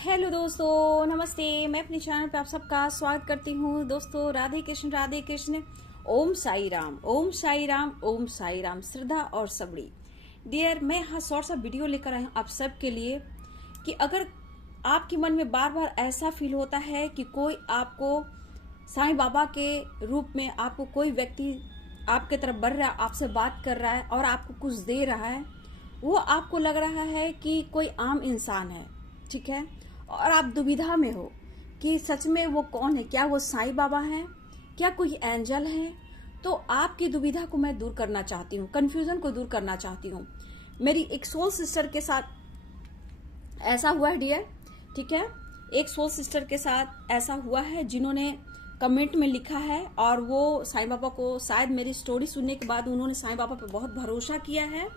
Hello दोस्तों, नमस्ते। मैं अपने चैनल पे आप सबका स्वागत करती हूँ। दोस्तों, राधे कृष्ण राधे कृष्ण। ओम साई राम, ओम साई राम, ओम साई राम। श्रद्धा और सबड़ी डियर, मैं यहाँ शॉर्ट सा वीडियो लेकर आई हूँ आप सब के लिए कि अगर आपके मन में बार बार ऐसा फील होता है कि कोई आपको साईं बाबा के रूप में आपको कोई व्यक्ति आपके तरफ बढ़ रहा है, आपसे बात कर रहा है और आपको कुछ दे रहा है, वो आपको लग रहा है कि कोई आम इंसान है, ठीक है, और आप दुविधा में हो कि सच में वो कौन है, क्या वो साईं बाबा है, क्या कोई एंजल है। तो आपकी दुविधा को मैं दूर करना चाहती हूँ, कंफ्यूजन को दूर करना चाहती हूँ। मेरी एक सोल सिस्टर के साथ ऐसा हुआ है डियर, ठीक है। एक सोल सिस्टर के साथ ऐसा हुआ है जिन्होंने कमेंट में लिखा है और वो साईं बाबा को शायद मेरी स्टोरी सुनने के बाद उन्होंने साईं बाबा पे बहुत भरोसा किया है।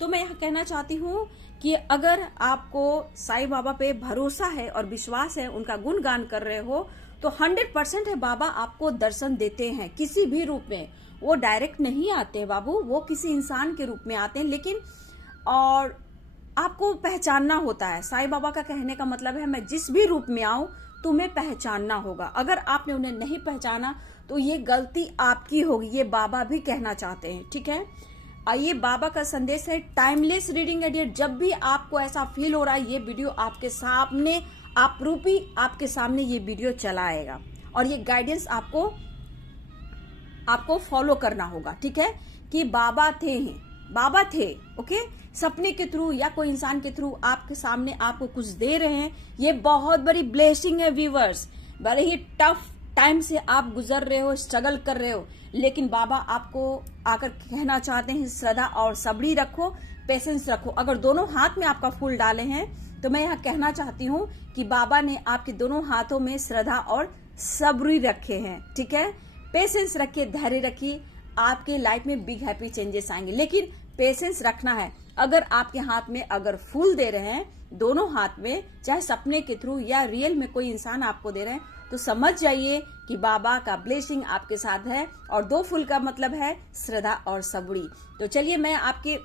तो मैं यहाँ कहना चाहती हूँ कि अगर आपको साईं बाबा पे भरोसा है और विश्वास है, उनका गुणगान कर रहे हो, तो 100% है बाबा आपको दर्शन देते हैं किसी भी रूप में। वो डायरेक्ट नहीं आते बाबू, वो किसी इंसान के रूप में आते हैं, लेकिन और आपको पहचानना होता है। साईं बाबा का कहने का मतलब है मैं जिस भी रूप में आऊं तुम्हें पहचानना होगा। अगर आपने उन्हें नहीं पहचाना तो ये गलती आपकी होगी, ये बाबा भी कहना चाहते हैं, ठीक है। ये बाबा का संदेश है, टाइमलेस रीडिंग है डियर। जब भी आपको ऐसा फील हो रहा है, ये वीडियो आपके सामने, आप रूपी आपके सामने ये वीडियो चलाएगा और ये गाइडेंस आपको फॉलो करना होगा, ठीक है। कि बाबा थे, ओके, सपने के थ्रू या कोई इंसान के थ्रू आपके सामने आपको कुछ दे रहे हैं। ये बहुत बड़ी ब्लेसिंग है व्यूवर्स। बड़े ही टफ टाइम से आप गुजर रहे हो, स्ट्रगल कर रहे हो, लेकिन बाबा आपको आकर कहना चाहते हैं श्रद्धा और सबड़ी रखो, पेशेंस रखो। अगर दोनों हाथ में आपका फूल डाले हैं तो मैं यहाँ कहना चाहती हूँ कि बाबा ने आपके दोनों हाथों में श्रद्धा और सबड़ी रखे हैं, ठीक है। पेशेंस रखिए, धैर्य रखिए, आपके लाइफ में बिग हैप्पी चेंजेस आएंगे, लेकिन पेशेंस रखना है। अगर आपके हाथ में अगर फूल दे रहे हैं दोनों हाथ में, चाहे सपने के थ्रू या रियल में कोई इंसान आपको दे रहे हैं, तो समझ जाइए कि बाबा का ब्लेसिंग आपके साथ है। और 2 फूल का मतलब है श्रद्धा और सबड़ी। तो चलिए, मैं आपके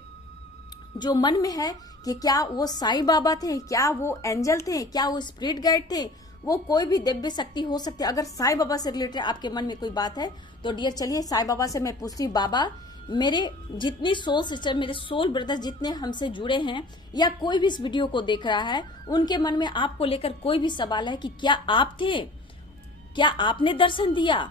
जो मन में है कि क्या वो साईं बाबा थे, क्या वो एंजल थे, क्या वो स्पिरिट गाइड थे, वो कोई भी दिव्य शक्ति हो सकती है। अगर साईं बाबा से रिलेटेड आपके मन में कोई बात है तो डियर चलिए साईं बाबा से मैं पूछती हूँ, बाबा मेरे जितनी सोल सिस्टर, मेरे सोल ब्रदर जितने हमसे जुड़े हैं या कोई भी इस वीडियो को देख रहा है, उनके मन में आपको लेकर कोई भी सवाल है कि क्या आप थे, क्या आपने दर्शन दिया,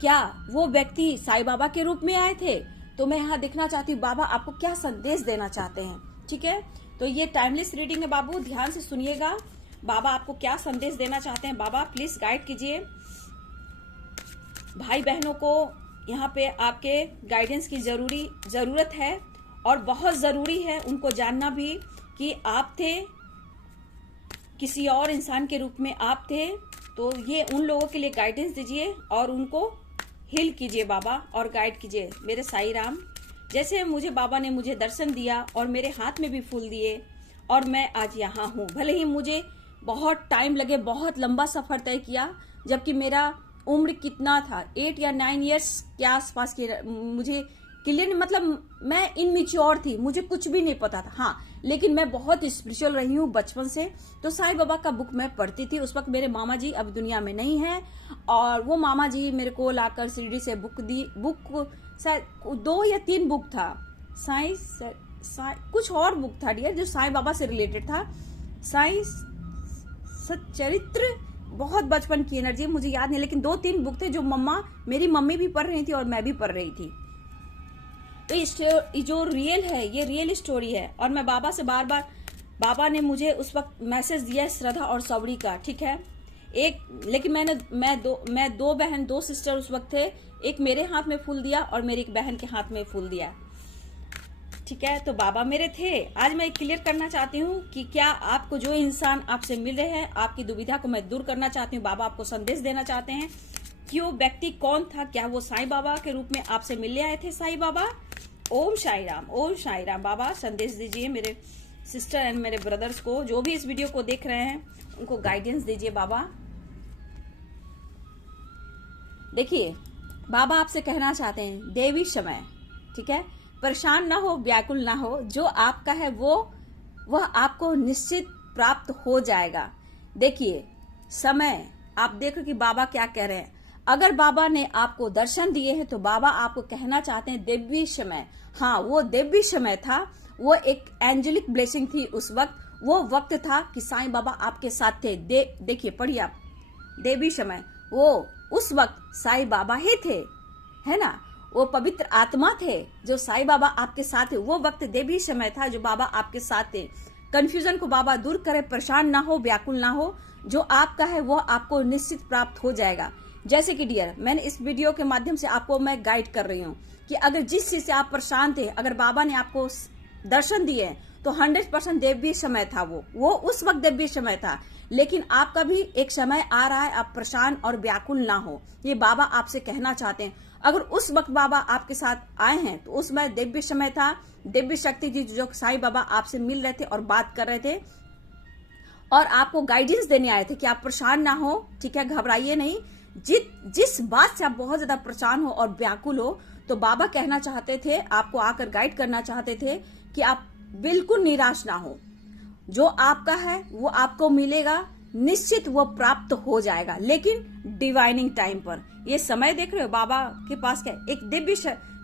क्या वो व्यक्ति साईं बाबा के रूप में आए थे, तो मैं यहाँ देखना चाहती हूँ बाबा आपको क्या संदेश देना चाहते हैं, ठीक है। तो ये टाइमलेस रीडिंग है बाबू, ध्यान से सुनिएगा बाबा आपको क्या संदेश देना चाहते हैं। बाबा प्लीज गाइड कीजिए। भाई बहनों को यहाँ पे आपके गाइडेंस की जरूरत है और बहुत जरूरी है उनको जानना भी कि आप थे, किसी और इंसान के रूप में आप थे। तो ये उन लोगों के लिए गाइडेंस दीजिए और उनको हील कीजिए बाबा और गाइड कीजिए। मेरे साईं राम, जैसे मुझे बाबा ने मुझे दर्शन दिया और मेरे हाथ में भी फूल दिए और मैं आज यहाँ हूँ। भले ही मुझे बहुत टाइम लगे, बहुत लंबा सफर तय किया, जबकि मेरा उम्र कितना था, 8 या 9 इयर्स के आसपास की, मुझे क्लियर मतलब मैं इनमेच्योर थी, मुझे कुछ भी नहीं पता था। हाँ, लेकिन मैं बहुत स्पिरिचुअल रही हूँ बचपन से। तो साईं बाबा का बुक मैं पढ़ती थी। उस वक्त मेरे मामा जी अब दुनिया में नहीं हैं और वो मामा जी मेरे को लाकर शिरडी से बुक दी। बुक शायद 2 या 3 बुक था, साईं कुछ और बुक था डियर जो साईं बाबा से रिलेटेड था। साईं सच्चरित्र, बहुत बचपन की एनर्जी मुझे याद नहीं, लेकिन 2-3 बुक थे जो मेरी मम्मी भी पढ़ रही थी और मैं भी पढ़ रही थी। तो ये जो रियल है, ये रियल स्टोरी है। और मैं बाबा से बार बार, बाबा ने मुझे उस वक्त मैसेज दिया श्रद्धा और सबड़ी का, ठीक है। लेकिन मैं दो बहन, 2 सिस्टर उस वक्त थे, एक मेरे हाथ में फूल दिया और मेरी एक बहन के हाथ में फूल दिया, ठीक है। तो बाबा मेरे थे। आज मैं क्लियर करना चाहती हूँ कि क्या आपको जो इंसान आपसे मिल रहे हैं, आपकी दुविधा को मैं दूर करना चाहती हूँ। बाबा आपको संदेश देना चाहते हैं कि वो व्यक्ति कौन था, क्या वो साईं बाबा के रूप में आपसे मिलने आए थे साईं बाबा। ओम साई राम, ओम साई राम। बाबा संदेश दीजिए मेरे सिस्टर एंड मेरे ब्रदर्स को, जो भी इस वीडियो को देख रहे हैं, उनको गाइडेंस दीजिए बाबा। देखिए बाबा आपसे कहना चाहते हैं देवी समय, ठीक है, परेशान ना हो, व्याकुल ना हो, जो आपका है वो आपको निश्चित प्राप्त हो जाएगा। देखिए समय, आप देखो कि बाबा क्या कह रहे हैं। अगर बाबा ने आपको दर्शन दिए हैं तो बाबा आपको कहना चाहते हैं दिव्य समय। हाँ, वो दिव्य समय था, वो एक एंजेलिक ब्लेसिंग थी उस वक्त। वो वक्त था कि साईं बाबा आपके साथ थे। देखिए पढ़िए आप, देवी समय, वो उस वक्त साईं बाबा ही थे, है ना। वो पवित्र आत्मा थे जो साईं बाबा आपके साथ थे। वो वक्त देवी समय था जो बाबा आपके साथ थे। कंफ्यूजन को बाबा दूर करे, परेशान ना हो, व्याकुल ना हो। जो आपका है वो आपको निश्चित प्राप्त हो जाएगा। जैसे कि डियर, मैंने इस वीडियो के माध्यम से आपको मैं गाइड कर रही हूँ कि अगर जिस चीज से आप परेशान थे, अगर बाबा ने आपको दर्शन दिए तो 100% देवी समय था। वो उस वक्त देवी समय था। लेकिन आपका भी एक समय आ रहा है, आप परेशान और व्याकुल ना हो, ये बाबा आपसे कहना चाहते हैं। अगर उस वक्त बाबा आपके साथ आए हैं तो उसमें दिव्य समय था, दिव्य शक्ति थी जो साईं बाबा आपसे मिल रहे थे और बात कर रहे थे और आपको गाइडेंस देने आए थे कि आप परेशान ना हो, ठीक है, घबराइए नहीं। जिस बात से आप बहुत ज्यादा परेशान हो और व्याकुल हो, तो बाबा कहना चाहते थे, आपको आकर गाइड करना चाहते थे कि आप बिल्कुल निराश ना हो। जो आपका है वो आपको मिलेगा, निश्चित वो प्राप्त हो जाएगा, लेकिन डिवाइनिंग टाइम पर। ये समय देख रहे हो बाबा के पास क्या, एक दिव्य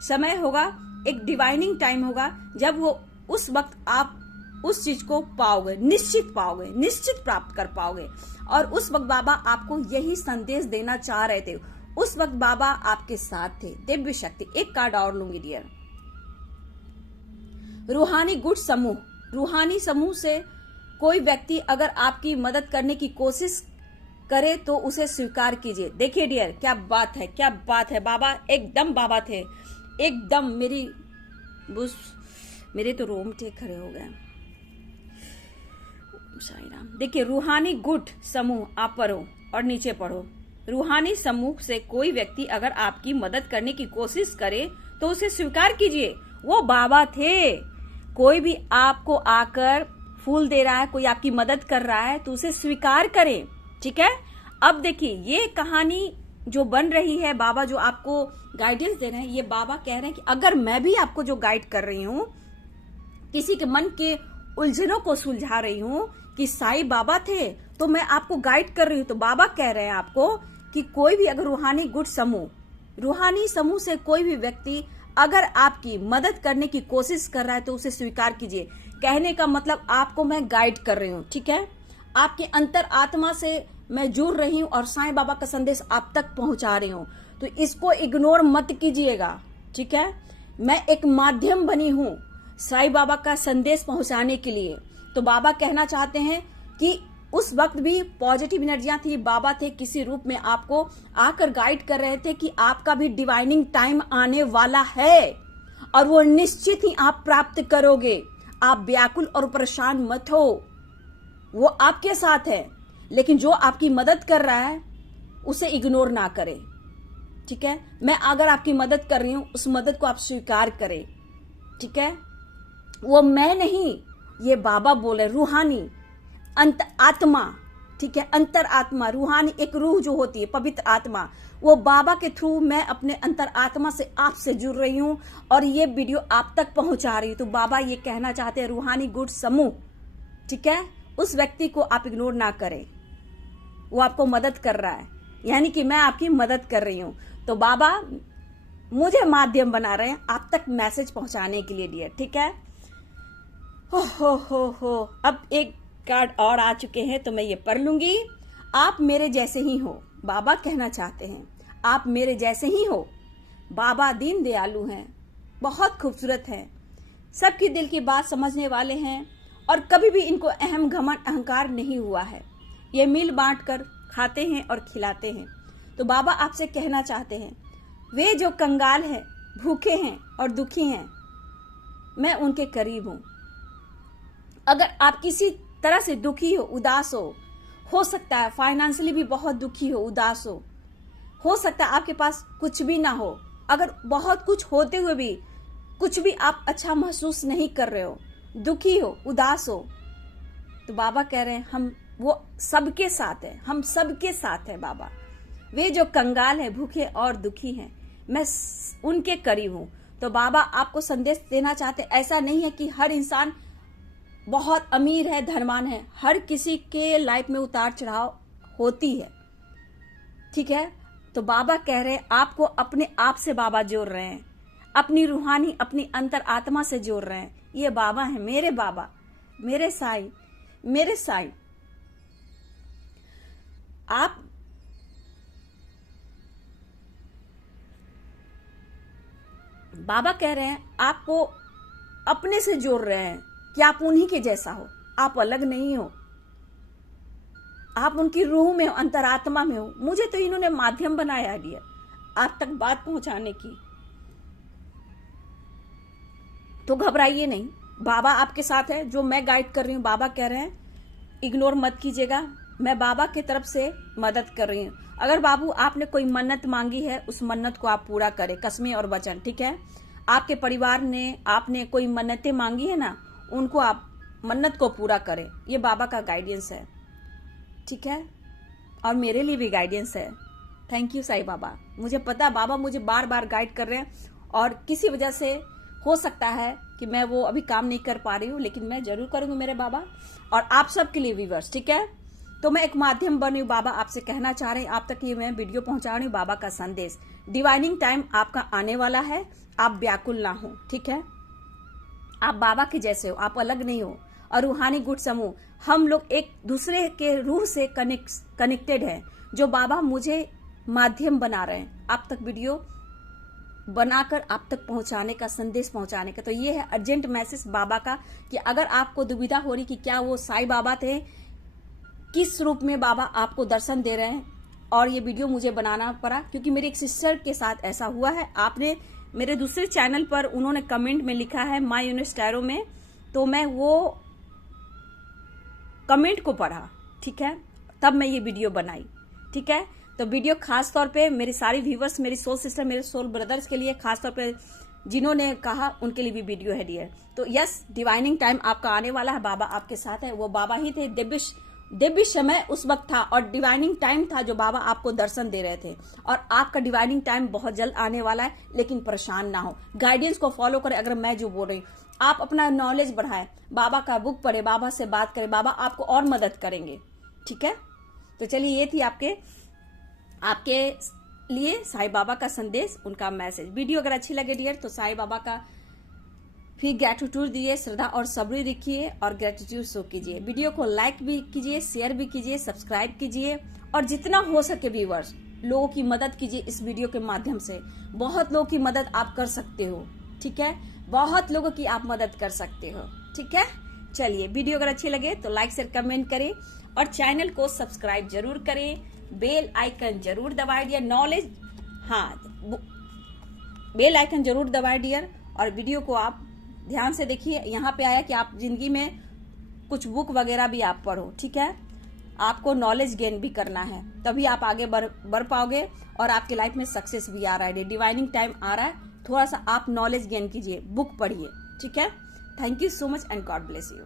समय होगा, एक डिवाइनिंग टाइम होगा, जब वो उस वक्त आप उस चीज को पाओगे, निश्चित पाओगे, निश्चित प्राप्त कर पाओगे। और उस वक्त बाबा आपको यही संदेश देना चाह रहे थे। उस वक्त बाबा आपके साथ थे, दिव्य शक्ति। एक कार्ड और लूंगी डियर, रूहानी गुट समूह। रूहानी समूह से कोई व्यक्ति अगर आपकी मदद करने की कोशिश करे तो उसे स्वीकार कीजिए। देखिए डियर, क्या बात है, क्या बात है। बाबा एकदम बाबा थे, एकदम मेरे तो रोमटे खड़े हो गए। साईं, देखिए रूहानी गुट समूह, आप पढ़ो और नीचे पढ़ो। रूहानी समूह से कोई व्यक्ति अगर आपकी मदद करने की कोशिश करे तो उसे स्वीकार कीजिए। वो बाबा थे। कोई भी आपको आकर फूल दे रहा है, कोई आपकी मदद कर रहा है, तो उसे स्वीकार करें, ठीक है। अब देखिए ये कहानी जो बन रही है, बाबा जो आपको गाइडेंस दे रहे हैं, ये बाबा कह रहे हैं कि अगर मैं भी आपको जो गाइड कर रही हूँ, किसी के मन के उलझनों को सुलझा रही हूँ कि साईं बाबा थे तो मैं आपको गाइड कर रही हूँ, तो बाबा कह रहे हैं आपको कि कोई भी अगर रूहानी गुट समूह, रूहानी समूह से कोई भी व्यक्ति अगर आपकी मदद करने की कोशिश कर रहा है तो उसे स्वीकार कीजिए। कहने का मतलब आपको मैं गाइड कर रही हूँ, ठीक है। आपके अंतर आत्मा से मैं जुड़ रही हूँ और साईं बाबा का संदेश आप तक पहुंचा रही हूँ, तो इसको इग्नोर मत कीजिएगा, ठीक है। मैं एक माध्यम बनी हूँ साईं बाबा का संदेश पहुंचाने के लिए। तो बाबा कहना चाहते हैं कि उस वक्त भी पॉजिटिव एनर्जियां थी, बाबा थे किसी रूप में आपको आकर गाइड कर रहे थे कि आपका भी डिवाइनिंग टाइम आने वाला है और वो निश्चित ही आप प्राप्त करोगे। आप व्याकुल और परेशान मत हो, वो आपके साथ है। लेकिन जो आपकी मदद कर रहा है उसे इग्नोर ना करें, ठीक है। मैं अगर आपकी मदद कर रही हूं, उस मदद को आप स्वीकार करें, ठीक है। वो मैं नहीं, ये बाबा बोले, रूहानी आत्मा, ठीक है, अंतर आत्मा, रूहानी एक रूह जो होती है, पवित्र आत्मा, वो बाबा के थ्रू मैं अपने अंतर आत्मा से आपसे जुड़ रही हूँ और ये वीडियो आप तक पहुंचा रही हूँ। तो बाबा ये कहना चाहते हैं रूहानी गुट समूह, ठीक है, उस व्यक्ति को आप इग्नोर ना करें, वो आपको मदद कर रहा है, यानी कि मैं आपकी मदद कर रही हूँ। तो बाबा मुझे माध्यम बना रहे हैं आप तक मैसेज पहुंचाने के लिए डियर, ठीक है। हो अब एक कार्ड और आ चुके हैं तो मैं ये पढ़ लूंगी। आप मेरे जैसे ही हो, बाबा कहना चाहते हैं आप मेरे जैसे ही हो। बाबा दीन दयालु हैं, बहुत खूबसूरत हैं, सबकी दिल की बात समझने वाले हैं और कभी भी इनको अहम घमंड अहंकार नहीं हुआ है। ये मिल बांट कर खाते हैं और खिलाते हैं। तो बाबा आपसे कहना चाहते हैं वे जो कंगाल हैं, भूखे हैं और दुखी हैं, मैं उनके करीब हूं। अगर आप किसी तरह से दुखी उदास हो सकता है फाइनेंशियली भी बहुत दुखी हो, उदास हो सकता है आपके पास कुछ भी ना हो, अगर बहुत कुछ होते हुए भी कुछ भी आप अच्छा महसूस नहीं कर रहे हो, दुखी हो, उदास हो, तो बाबा कह रहे हैं हम वो सबके साथ है, हम सबके साथ है बाबा। वे जो कंगाल है, भूखे और दुखी हैं, मैं उनके करीब हूं। तो बाबा आपको संदेश देना चाहते, ऐसा नहीं है कि हर इंसान बहुत अमीर है, धनवान है, हर किसी के लाइफ में उतार चढ़ाव होती है, ठीक है। तो बाबा कह रहे हैं आपको अपने आप से बाबा जोड़ रहे हैं, अपनी रूहानी, अपनी अंतर आत्मा से जोड़ रहे हैं। ये बाबा है, मेरे बाबा, मेरे साईं, मेरे साईं। आप बाबा कह रहे हैं आपको अपने से जोड़ रहे हैं कि आप उन्हीं के जैसा हो, आप अलग नहीं हो, आप उनकी रूह में हो, अंतरात्मा में हो। मुझे तो इन्होंने माध्यम बनाया डियर आप तक बात पहुंचाने की। तो घबराइए नहीं, बाबा आपके साथ है। जो मैं गाइड कर रही हूं, बाबा कह रहे हैं इग्नोर मत कीजिएगा, मैं बाबा की तरफ से मदद कर रही हूं। अगर बाबू आपने कोई मन्नत मांगी है, उस मन्नत को आप पूरा करें, कसमें और वचन, ठीक है। आपके परिवार ने, आपने कोई मन्नतें मांगी है ना, उनको आप मन्नत को पूरा करें। ये बाबा का गाइडेंस है, ठीक है, और मेरे लिए भी गाइडेंस है। Thank you Sai Baba. मुझे पता बाबा मुझे बार बार गाइड कर रहे हैं और किसी वजह से हो सकता है कि मैं वो अभी काम नहीं कर पा रही हूँ, लेकिन मैं जरूर करूंगी मेरे बाबा, और आप सबके लिए व्यूअर्स, ठीक है। तो मैं एक माध्यम बनी हूँ, बाबा आपसे कहना चाह रहे हैं, आप तक ये मैं वीडियो पहुंचा रही हूँ बाबा का संदेश। डिवाइनिंग टाइम आपका आने वाला है, आप व्याकुल ना हो, ठीक है। आप बाबा के जैसे हो, आप अलग नहीं हो। और रूहानी गुट समूह, हम लोग एक दूसरे के रूह से कनेक्टेड हैं, जो बाबा मुझे माध्यम बना रहे हैं आप तक वीडियो बनाकर आप तक पहुंचाने का, संदेश पहुंचाने का। तो ये है अर्जेंट मैसेज बाबा का कि अगर आपको दुविधा हो रही कि क्या वो साईं बाबा थे, किस रूप में बाबा आपको दर्शन दे रहे हैं, और ये वीडियो मुझे बनाना पड़ा क्योंकि मेरी एक सिस्टर के साथ ऐसा हुआ है। आपने मेरे दूसरे चैनल पर उन्होंने कमेंट में लिखा है माय यूनिवर्स टैरो में, तो मैं वो कमेंट को पढ़ा, ठीक है, तब मैं ये वीडियो बनाई, ठीक है। तो वीडियो खास तौर पे मेरी सारी व्यूवर्स, मेरी सोल सिस्टर, मेरे सोल ब्रदर्स के लिए, खास तौर पे जिन्होंने कहा उनके लिए भी वीडियो है डियर। तो यस, डिवाइनिंग टाइम आपका आने वाला है, बाबा आपके साथ है। वो बाबा ही थे, दिव्य समय उस वक्त था और डिवाइनिंग टाइम था जो बाबा आपको दर्शन दे रहे थे। और आपका डिवाइनिंग टाइम बहुत जल्द आने वाला है, लेकिन परेशान ना हो, गाइडेंस को फॉलो करें। अगर मैं जो बोल रही हूँ, आप अपना नॉलेज बढ़ाएं, बाबा का बुक पढ़े, बाबा से बात करें, बाबा आपको और मदद करेंगे, ठीक है। तो चलिए, ये थी आपके लिए साईं बाबा का संदेश, उनका मैसेज। वीडियो अगर अच्छी लगे डियर तो साईं बाबा का फिर ग्रेटिट्यूड दिए, श्रद्धा और सब्र रखिए और ग्रेटिट्यूड शो कीजिए। वीडियो को लाइक भी कीजिए, शेयर भी कीजिए, सब्सक्राइब कीजिए, और जितना हो सके व्यूअर्स लोगों की मदद कीजिए इस वीडियो के माध्यम से। बहुत लोगों की मदद आप कर सकते हो, ठीक है, बहुत लोगों की आप मदद कर सकते हो, ठीक है। चलिए, वीडियो अगर अच्छी लगे तो लाइक शेयर कमेंट करें और चैनल को सब्सक्राइब जरूर करें, बेल आइकन जरूर दबाए डियर। नॉलेज, हाँ, बेल आइकन जरूर दबाए डियर, और वीडियो को आप ध्यान से देखिए। यहाँ पे आया कि आप जिंदगी में कुछ बुक वगैरह भी आप पढ़ो, ठीक है। आपको नॉलेज गेन भी करना है, तभी आप आगे बढ़ पाओगे और आपके लाइफ में सक्सेस भी आ रहा है। डिवाइनिंग टाइम आ रहा है, थोड़ा सा आप नॉलेज गेन कीजिए, बुक पढ़िए, ठीक है। Thank you so much and God bless you.